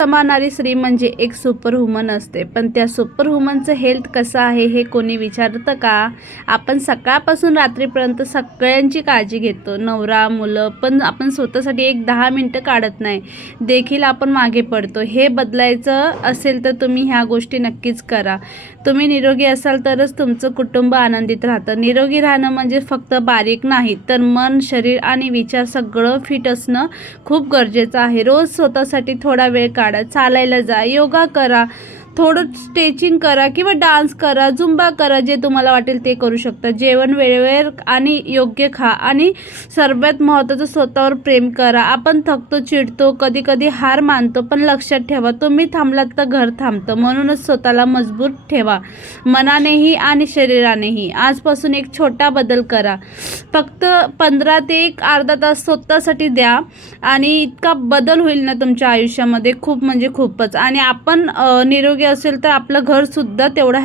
समानारी स्त्री म्हणजे एक सुपरवुमन असते, पण त्या सुपरवुमनचं हेल्थ कसं आहे हे कोणी विचारतं का? आपण सकाळपासून रात्रीपर्यंत सगळ्यांची काळजी घेतो, नवरा मुलं, पण आपण स्वतःसाठी एक 10 मिनटं काढत नाही देखील आपण मागे पडतो. हे बदलायचं असेल तर तुम्ही ह्या गोष्टी नक्कीच करा. तुम्ही निरोगी असाल तरच तुमचं कुटुंब आनंदित राहतं. निरोगी राहणं म्हणजे फक्त बारीक नाही, तर मन, शरीर आणि विचार सगळं फिट असणं खूप गरजेचं आहे. रोज स्वतःसाठी थोडा वेळ काढा, चालायला जा, योगा करा, थोडं स्ट्रेचिंग करा किंवा डान्स करा, झुंबा करा. जे तुम्हाला वाटेल ते करू शकता. जेवण वेळेवर आणि योग्य खा आणि सर्वात महत्त्वाचं स्वतःवर प्रेम करा. आपण थकतो, चिडतो, कधी कधी हार मानतो, पण लक्षात ठेवा तुम्ही थांबलात तर घर थांबतं. म्हणूनच स्वतःला मजबूत ठेवा, मनानेही आणि शरीरानेही. आजपासून एक छोटा बदल करा. फक्त 15 ते एक अर्धा तास स्वतःसाठी द्या आणि इतका बदल होईल ना तुमच्या आयुष्यामध्ये, खूप म्हणजे खूपच. आणि आपण निरोगी असेल तर आपलं घरसुद्धा तेवढं